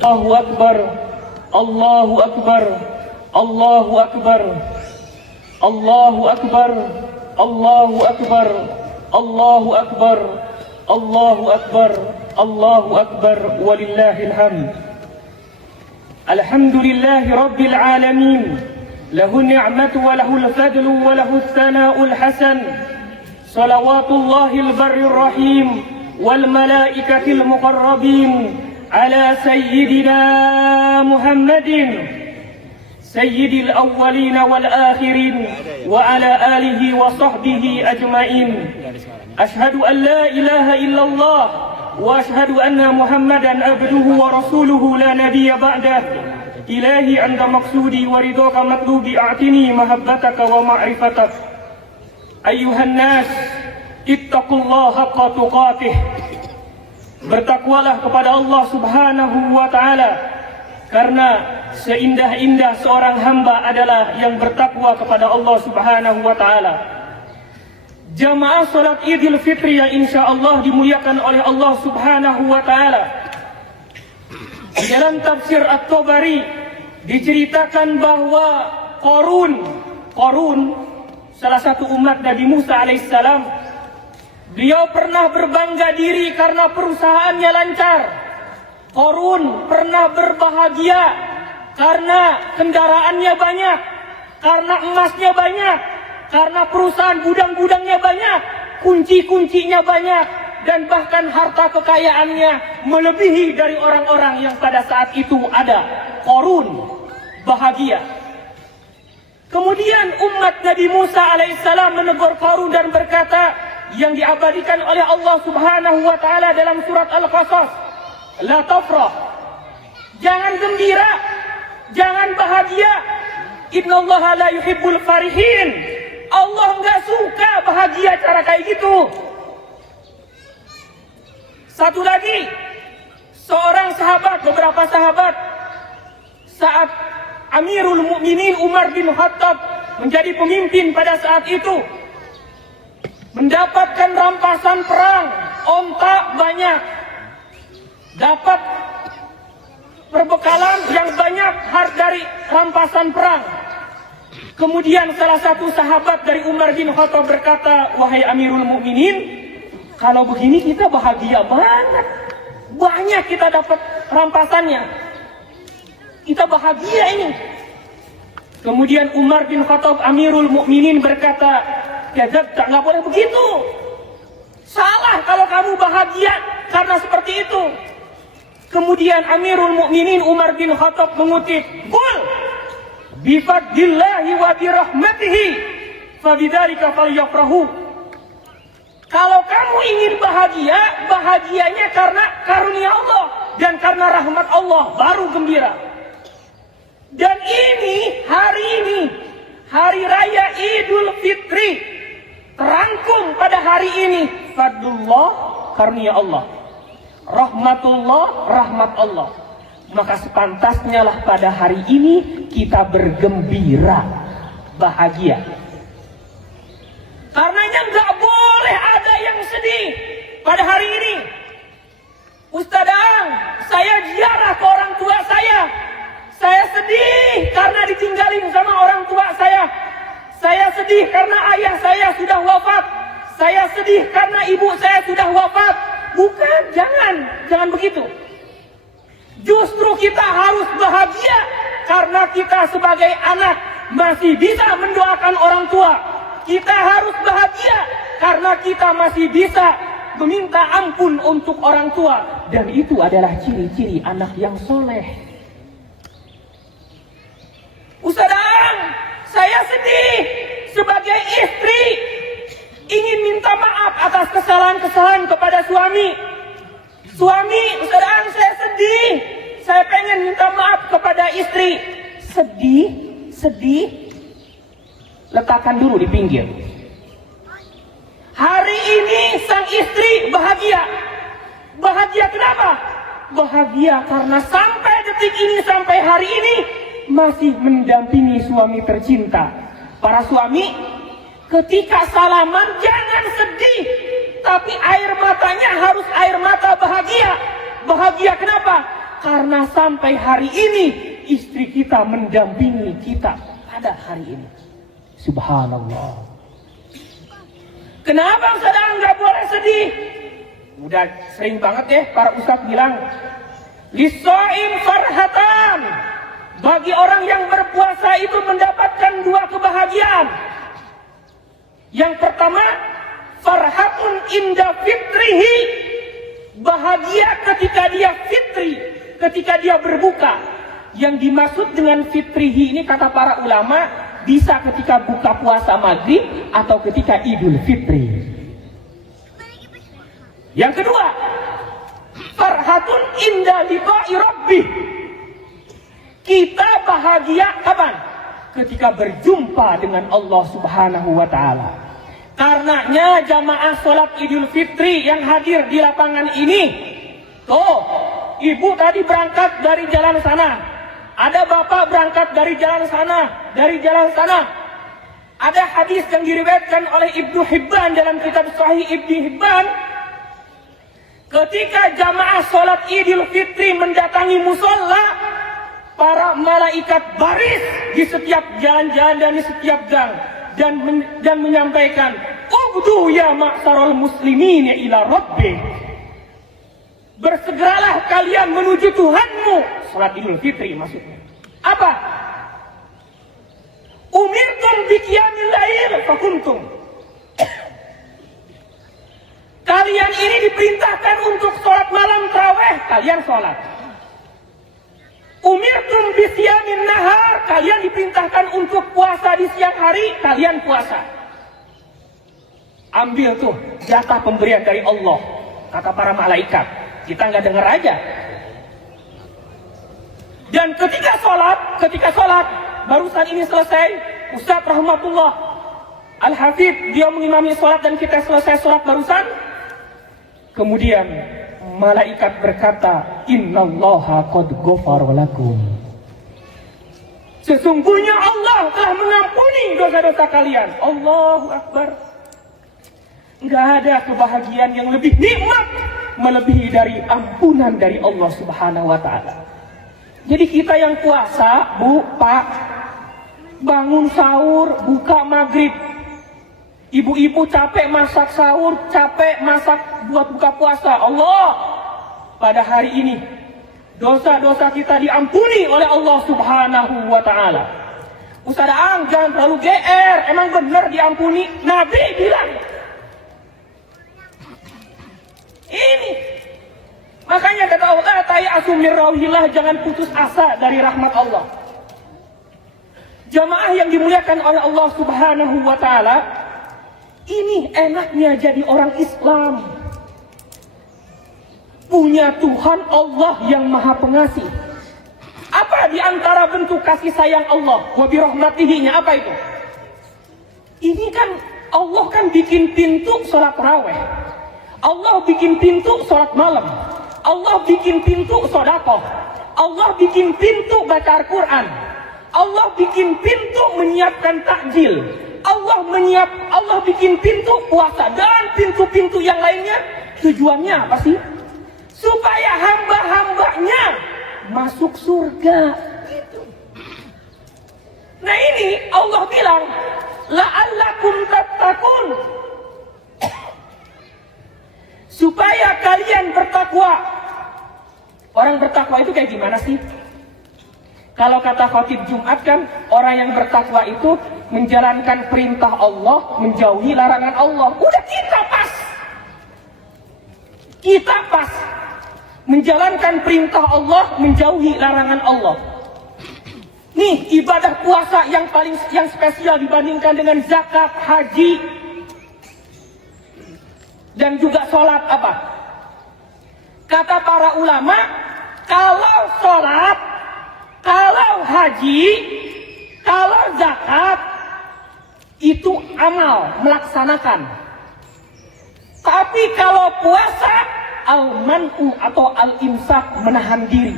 Allahu Akbar, Allahu Akbar, Allahu Akbar, Allahu Akbar, Allahu Akbar, Allahu Akbar, Allahu Akbar, Allahu Akbar, walillahil hamd. Alhamdulillahi Rabbil alamin, lahu ni'matu wa lahul fadlu wa lahu thana'ul hasan. Salawatullahil barrir rahim wal malaikatil muqarrabin ala sayyidina Muhammadin sayyidil awwalin wal akhirin wa ala alihi wa sahbihi ajmain. Ashhadu an la ilaha illallah wa ashhadu anna Muhammadan abduhu wa rasuluhu la nabiyya ba'dah. Ilahi anta maqsudi wa ridhaka matlubi a'tini mahabbataka wa ma'rifatak. Ayuhan nas, ittaqullaha haqqa tuqatih. Bertakwalah kepada Allah Subhanahu wa taala, karena seindah-indah seorang hamba adalah yang bertakwa kepada Allah Subhanahu wa taala. Jamaah salat Idul Fitri yang insyaallah dimuliakan oleh Allah Subhanahu wa taala. Dalam tafsir At-Tabari diceritakan bahwa Qarun, salah satu umat Nabi Musa alaihissalam, beliau pernah berbangga diri karena perusahaannya lancar. Qarun pernah berbahagia karena kendaraannya banyak, karena emasnya banyak, karena perusahaan gudang-gudangnya banyak, kunci-kuncinya banyak, dan bahkan harta kekayaannya melebihi dari orang-orang yang pada saat itu ada. Qarun bahagia. Kemudian umat Nabi Musa alaihissalam menegur Qarun dan berkata, yang diabadikan oleh Allah Subhanahu wa taala dalam surat Al-Qasas, la tafrah, jangan gembira, jangan bahagia. Innallaha la yuhibbul farihin. Allah enggak suka bahagia cara kayak gitu. Satu lagi, seorang sahabat, beberapa sahabat, saat Amirul Mukminin Umar bin Khattab menjadi pemimpin pada saat itu, mendapatkan rampasan perang, onta banyak, dapat perbekalan yang banyak dari rampasan perang. Kemudian salah satu sahabat dari Umar bin Khattab berkata, wahai Amirul Mukminin, kalau begini kita bahagia banget, banyak kita dapat rampasannya, kita bahagia ini. Kemudian Umar bin Khattab Amirul Mukminin berkata, kadzabta, nggak boleh begitu. Salah kalau kamu bahagia karena seperti itu. Kemudian Amirul Mukminin Umar bin Khattab mengutip, qul bifadlillahi wa birahmatihi fabidzalika falyafrahu. Kalau kamu ingin bahagia, bahagianya karena karunia Allah dan karena rahmat Allah, baru gembira. Dan ini, hari raya Idul Fitri, terangkum pada hari ini, fadlullah, karunia Allah, rahmatullah, rahmat Allah. Maka sepantasnya lah pada hari ini kita bergembira, bahagia. Karenanya nggak boleh ada yang sedih pada hari ini. Ustadz, saya ziarah ke orang tua saya. Saya sedih karena ditinggalin sama orang tua saya. Saya sedih karena ayah saya sudah wafat. Saya sedih karena ibu saya sudah wafat. Bukan, jangan begitu. Justru kita harus bahagia karena kita sebagai anak masih bisa mendoakan orang tua. Kita harus bahagia karena kita masih bisa meminta ampun untuk orang tua. Dan itu adalah ciri-ciri anak yang soleh. Ustadz, saya sedih sebagai istri, ingin minta maaf atas kesalahan-kesalahan kepada suami. Suami, Ustadz, saya sedih, saya pengen minta maaf kepada istri. Sedih, letakkan dulu di pinggir. Hari ini sang istri bahagia. Bahagia kenapa? Bahagia karena sampai detik ini, sampai hari ini masih mendampingi suami tercinta. Para suami, ketika salaman jangan sedih, tapi air matanya harus air mata bahagia. Bahagia kenapa? karena sampai hari ini istri kita mendampingi kita pada hari ini. Subhanallah. Kenapa Ustaz nggak boleh sedih? Udah sering banget ya para ustaz bilang, Lisso'im farhatan. Bagi orang yang berpuasa itu mendapatkan dua kebahagiaan. Yang pertama, farhatun inda fitrihi. Bahagia ketika dia fitri, ketika dia berbuka. Yang dimaksud dengan fitrihi ini kata para ulama, bisa ketika buka puasa maghrib atau ketika idul fitri. Yang kedua, farhatun inda liqa'i rabbih. Kita bahagia kapan? Ketika berjumpa dengan Allah Subhanahu wa ta'ala. Karenanya jamaah sholat idul fitri yang hadir di lapangan ini, tuh, ibu tadi berangkat dari jalan sana, ada bapak berangkat dari jalan sana, Ada hadis yang diriwayatkan oleh Ibnu Hibban dalam kitab Sahih Ibnu Hibban, ketika jamaah sholat idul fitri mendatangi musola, para malaikat baris di setiap jalan-jalan dan di setiap gang dan menyampaikan, "Ubdu ya ma'sarul muslimin ila rabbik." Bersegeralah kalian menuju Tuhanmu. Salat Idul Fitri maksudnya. Apa? Umirtum biqiyamil lail fakuntum. Kalian ini diperintahkan untuk sholat malam tarawih, kalian sholat. Umirtum bisyamin nahar, kalian diperintahkan untuk puasa di siang hari, kalian puasa. Ambil tuh jatah pemberian dari Allah, kata para malaikat. Kita nggak dengar aja. Dan ketika sholat, barusan ini selesai, Ustaz rahmatullah Al-Hafidh, dia mengimami sholat dan kita selesai sholat barusan. Kemudian malaikat berkata, Innallaha qad ghafara lakum. Sesungguhnya Allah telah mengampuni dosa-dosa kalian. Allahu Akbar. Nggak ada kebahagiaan yang lebih nikmat melebihi dari ampunan dari Allah Subhanahu wa ta'ala. Jadi kita yang puasa, Bu, Pak, bangun sahur, buka maghrib. Ibu-ibu capek masak sahur, capek masak buat buka puasa. Allah, pada hari ini dosa-dosa kita diampuni oleh Allah Subhanahu wa ta'ala. Ustaz Ang, jangan terlalu GR, emang benar diampuni? Nabi bilang. Ini makanya kata Allah, ta'asu min rauhillah, jangan putus asa dari rahmat Allah. Jamaah yang dimuliakan oleh Allah Subhanahu wa ta'ala, ini enaknya jadi orang Islam. Punya Tuhan Allah yang Maha Pengasih. Apa di antara bentuk kasih sayang Allah? Wa bi rahmatihi-nya apa itu? Ini kan Allah kan bikin pintu salat tarawih. Allah bikin pintu salat malam. Allah bikin pintu sedekah. Allah bikin pintu baca Al-Quran. Allah bikin pintu menyiapkan takjil. Allah bikin pintu puasa dan pintu-pintu yang lainnya. Tujuannya apa sih? Supaya hamba-hambanya masuk surga. Gitu. Nah ini Allah bilang, la'allakum tattaqun. Supaya kalian bertakwa. Orang bertakwa itu kayak gimana sih? Kalau kata khatib Jumat kan, orang yang bertakwa itu menjalankan perintah Allah, menjauhi larangan Allah. Udah kita pas. Kita pas. Menjalankan perintah Allah, menjauhi larangan Allah. Nih, ibadah puasa yang spesial dibandingkan dengan zakat, haji, dan juga sholat apa? Kata para ulama, kalau sholat, kalau haji, kalau zakat, itu amal, melaksanakan. Tapi kalau puasa, al-man'u atau al-imsak, menahan diri.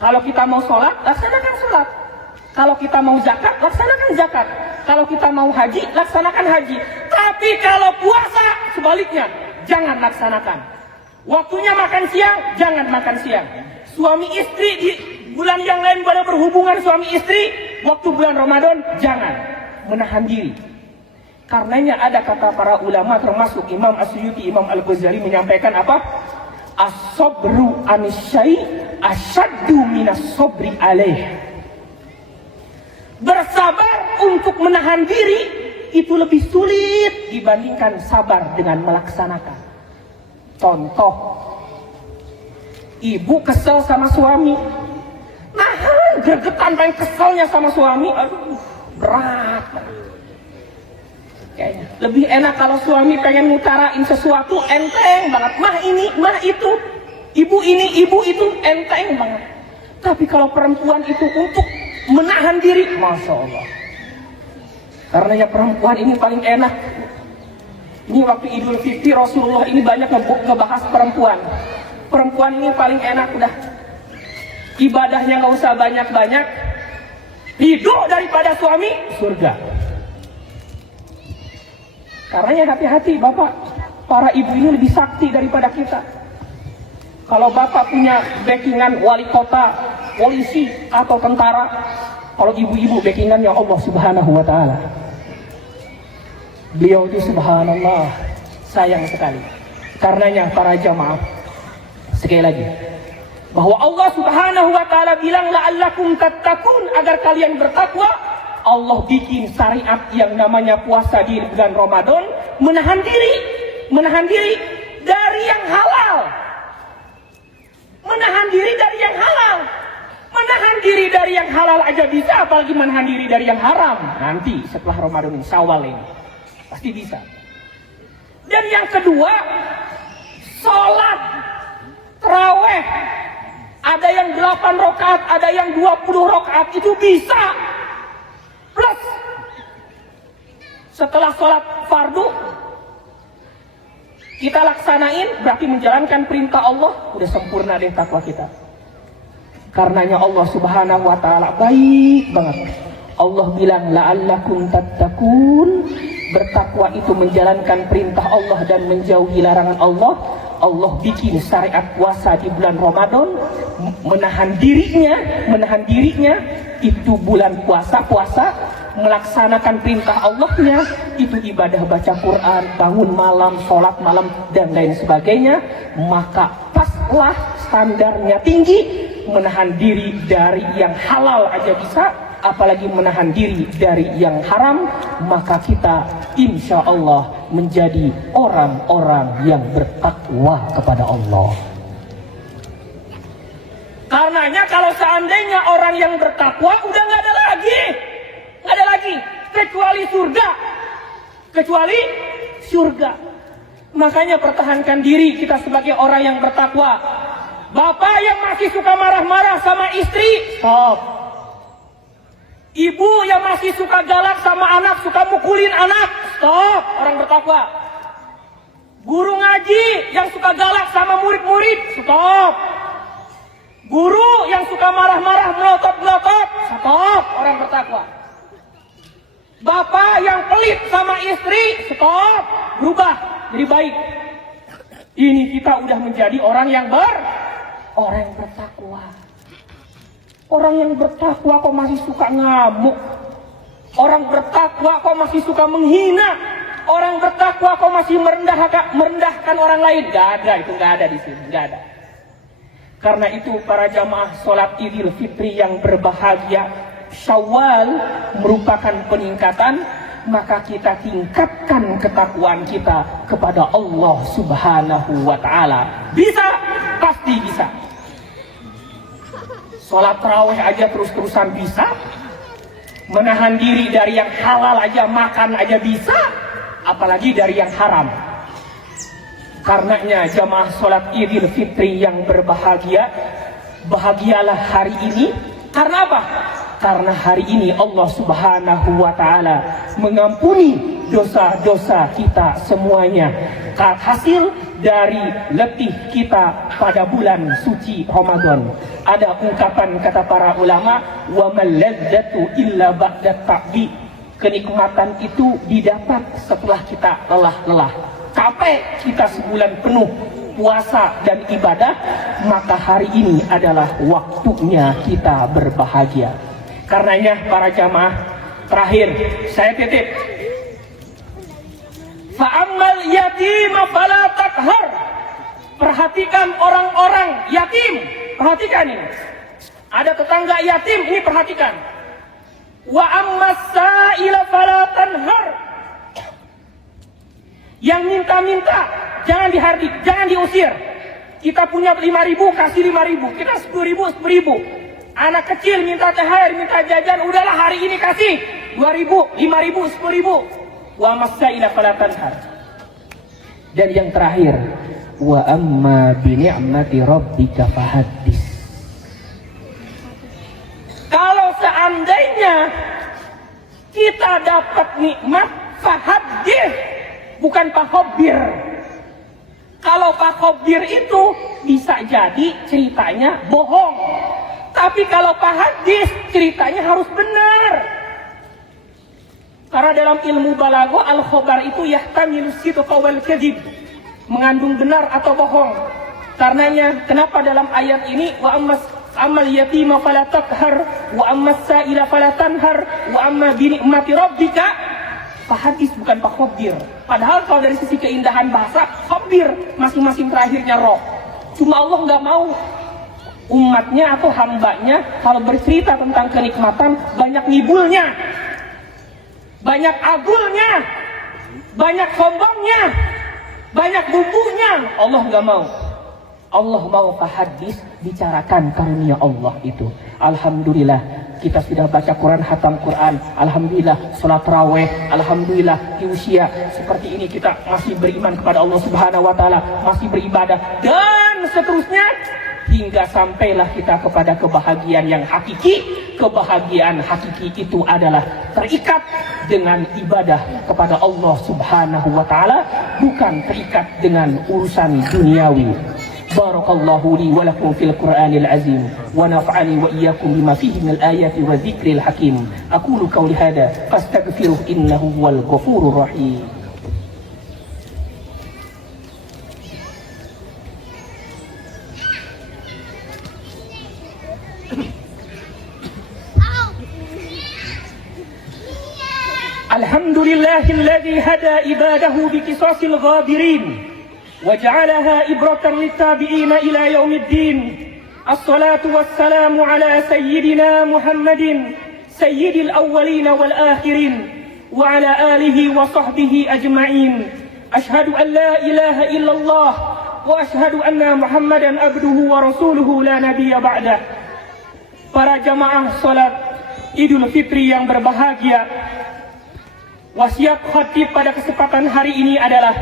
Kalau kita mau sholat, laksanakan sholat. Kalau kita mau zakat, laksanakan zakat. Kalau kita mau haji, laksanakan haji. Tapi kalau puasa, sebaliknya, jangan laksanakan. Waktunya makan siang, jangan makan siang. Suami istri di bulan yang lain boleh berhubungan suami istri, waktu bulan Ramadan jangan. Menahan diri. Karenanya ada kata para ulama termasuk Imam As-Suyuti, Imam Al-Ghazali menyampaikan apa? As-sabru anisyai asyaddu minas sabri alaih. Bersabar untuk menahan diri itu lebih sulit dibandingkan sabar dengan melaksanakan. Contoh, ibu kesel sama suami, nahan gregetan pengen keselnya sama suami, aduh berat. Kayaknya lebih enak kalau suami pengen ngutarain sesuatu enteng banget, mah ini, mah itu, ibu ini, ibu itu enteng banget. Tapi kalau perempuan itu untuk menahan diri, Masya Allah. Karenanya perempuan ini paling enak. Ini waktu Idul Fitri Rasulullah ini banyak ngebahas perempuan. Perempuan ini paling enak udah. Ibadahnya nggak usah banyak-banyak. Ridho daripada suami, surga. Karenanya hati-hati Bapak. Para ibu ini lebih sakti daripada kita. Kalau Bapak punya backingan wali kota, polisi, atau tentara, kalau ibu-ibu backingannya Allah Subhanahu wa Ta'ala. Beliau itu subhanallah sayang sekali. Karenanya para jamaah, sekali lagi, bahwa Allah Subhanahu wa Ta'ala bilang la'allakum tattaqun, agar kalian bertakwa. Allah bikin syariat yang namanya puasa di bulan Ramadan, menahan diri dari yang halal. Menahan diri dari yang halal. Menahan diri dari yang halal aja bisa, apalagi menahan diri dari yang haram. Nanti setelah Ramadan ini, Syawal ini pasti bisa. Dan yang kedua, sholat taraweh. Ada yang 8 rakaat, ada yang 20 rakaat, itu bisa. Plus setelah sholat fardu kita laksanain, berarti menjalankan perintah Allah, udah sempurna deh takwa kita. Karenanya Allah Subhanahu wa Ta'ala baik banget. Allah bilang la'allakum tattaqun, bertakwa itu menjalankan perintah Allah dan menjauhi larangan Allah. Allah bikin syariat puasa di bulan Ramadan, menahan dirinya itu bulan puasa, melaksanakan perintah Allahnya, itu ibadah baca Quran, bangun malam, sholat malam, dan lain sebagainya. Maka paslah standarnya tinggi, menahan diri dari yang halal aja bisa, apalagi menahan diri dari yang haram. Maka kita insya Allah menjadi orang-orang yang bertakwa kepada Allah. Karenanya kalau seandainya orang yang bertakwa udah nggak ada lagi kecuali surga. Makanya pertahankan diri kita sebagai orang yang bertakwa. Bapak yang masih suka marah-marah sama istri, stop. Ibu yang masih suka galak sama anak, suka mukulin anak, stop. Orang bertakwa. Guru ngaji yang suka galak sama murid-murid, stop. Guru yang suka marah-marah, melotot-melotot, stop. Orang bertakwa. Bapak yang pelit sama istri, stop. Berubah jadi baik. Ini kita udah menjadi orang yang bertakwa. Orang yang bertakwa kok masih suka ngamuk. Orang bertakwa kok masih suka menghina. Orang bertakwa kok masih merendahkan orang lain. Gak ada di sini, gak ada. Karena itu para jamaah sholat Idul Fitri yang berbahagia, Syawal merupakan peningkatan. Maka kita tingkatkan ketakwaan kita kepada Allah Subhanahu wa Ta'ala. Bisa, pasti bisa. Sholat tarawih aja terus-terusan bisa. Menahan diri dari yang halal aja, makan aja bisa. Apalagi dari yang haram. Karenanya jamaah sholat Idul Fitri yang berbahagia, bahagialah hari ini. Karena apa? Karena hari ini Allah Subhanahu wa Ta'ala mengampuni dosa-dosa kita semuanya. Hasil dari letih kita pada bulan suci Ramadan. Ada ungkapan kata para ulama, wa mal ladzatu illa ba'da ta'bi. Kenikmatan itu didapat setelah kita lelah-lelah. Capek kita sebulan penuh puasa dan ibadah, maka hari ini adalah waktunya kita berbahagia. Karenanya para jamaah, terakhir saya titip, fa'ammal yatima fala takhar. Perhatikan orang-orang yatim, perhatikan ini. Ada tetangga yatim, ini perhatikan. Wa ammas sa'ila fala tanhar. Yang minta-minta jangan dihardik, jangan diusir. Kita punya 5.000, kasih 5.000. Kita 10.000, 10.000. Anak kecil minta THR, minta jajan, udahlah hari ini kasih 2.000, 5.000, 10.000. Wa ammas sa'ila fala tanhar. Dan yang terakhir, wa amma bi ni'mati rabbika fahaddits. Kalau seandainya kita dapat nikmat, fahaddits, bukan fakhobir. Kalau fakhobir itu bisa jadi ceritanya bohong. Tapi kalau fahaddits, ceritanya harus benar. Karena dalam ilmu balaghah, al-khobar itu yahtamilu sidqa wal kadzib, mengandung benar atau bohong. Karenanya kenapa dalam ayat ini wa ammal yatima fala takhar wa ammas sa'ila fala tanhar wa amma bi ni'mati rabbika fahaddits, bukan fakhobir. Padahal kalau dari sisi keindahan bahasa, khobir masing-masing terakhirnya roh. Cuma Allah nggak mau umatnya atau hambanya kalau bercerita tentang kenikmatan banyak ngibulnya, banyak agulnya, banyak sombongnya, banyak bumbunya. Allah nggak mau. Allah mau fahaddits, bicarakan karunia Allah itu. Alhamdulillah kita sudah baca Quran, hatam Quran. Alhamdulillah sholat raweh. Alhamdulillah di usia seperti ini kita masih beriman kepada Allah Subhanahu Wa Taala, masih beribadah dan seterusnya hingga sampailah kita kepada kebahagiaan yang hakiki. Kebahagiaan hakiki itu adalah terikat dengan ibadah kepada Allah Subhanahu Wa Taala, bukan terikat dengan urusan duniawi. Barakallahu li wa lakum fil Qur'anil azim wa nafa'ani wa iyyakum bima fihi minal ayati wa dzikril hakim. Aqulu qawli hadza fastaghfiruh innahu huwal ghafurur rahim. Alhamdulillahilladzi hada ibadahu biqisasil ghabirin وجعلها إبرة للتابعين إلى يوم الدين. الصلاة والسلام على سيدنا محمد سيد الأولين والآخرين وعلى آله وصحبه أجمعين. أشهد أن لا إله إلا الله وأشهد أن محمدا عبده ورسوله لا نبي بعده. Para jamaah salat Idul Fitri yang berbahagia, wasiat khatib pada kesempatan hari ini adalah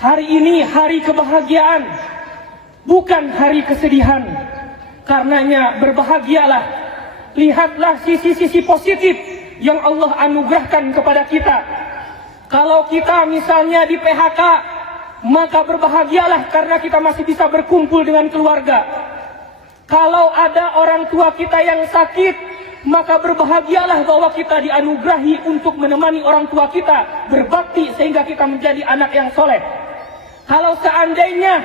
hari ini hari kebahagiaan, bukan hari kesedihan. Karenanya berbahagialah. Lihatlah sisi-sisi positif yang Allah anugerahkan kepada kita. Kalau kita misalnya di PHK, maka berbahagialah karena kita masih bisa berkumpul dengan keluarga. Kalau ada orang tua kita yang sakit, maka berbahagialah bahwa kita dianugerahi untuk menemani orang tua kita berbakti sehingga kita menjadi anak yang soleh. Kalau seandainya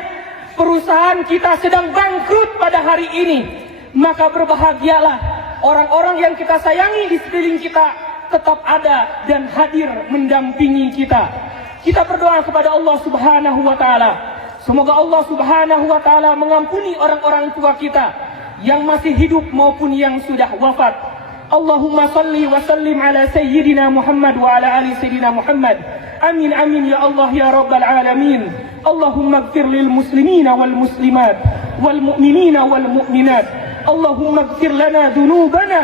perusahaan kita sedang bangkrut pada hari ini, maka berbahagialah orang-orang yang kita sayangi di sekeliling kita tetap ada dan hadir mendampingi kita. Kita berdoa kepada Allah Subhanahu Wa Taala. Semoga Allah Subhanahu Wa Taala mengampuni orang-orang tua kita yang masih hidup maupun yang sudah wafat. Allahumma salli wa sallim ala sayyidina Muhammad wa ala ali sayyidina Muhammad. Amin amin ya Allah ya Rabbal alamin. Allahumma ighfir lil muslimina wal muslimat wal mu'minina wal mu'minat. Allahumma ighfir lana dhunubana,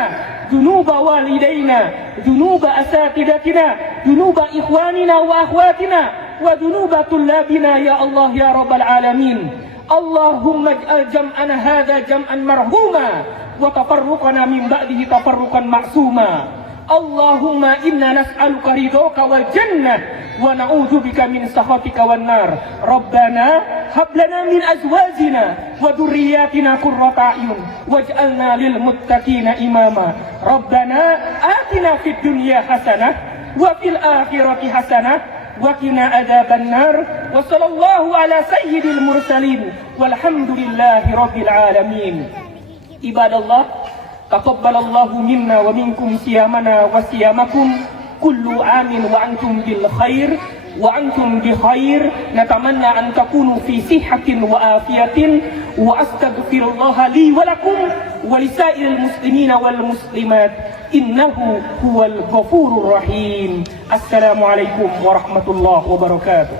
dhunuba walidayna, dhunuba asatidatina, dhunuba ikhwanina wa akhwatina, wa dhunuba tullabina ya Allah ya Rabbal alamin. Allahumma ij'al jam'ana hadha jam'an marhuma wa tafarruqana min ba'dihi tafarruqan ma'suma. Allahumma inna nas'aluka ridhaka wal jannah wa na'udzubika min sakhatika wan nar. Rabbana hab lana min azwajina wa dhurriyyatina qurrata a'yun waj'alna lil muttaqina imama. Rabbana atina fid dunya hasanah wa fil akhirati hasanah وقنا عذاب النار وصلى الله على سيد المرسلين والحمد لله رب العالمين عباد الله تقبل الله منا ومنكم صيامنا وصيامكم كل عام وأنتم بالخير وأنتم بخير نتمنى أن تكونوا في صحة وعافية وأستغفر الله لي ولكم ولسائر المسلمين والمسلمات إنه هو الغفور الرحيم السلام عليكم ورحمة الله وبركاته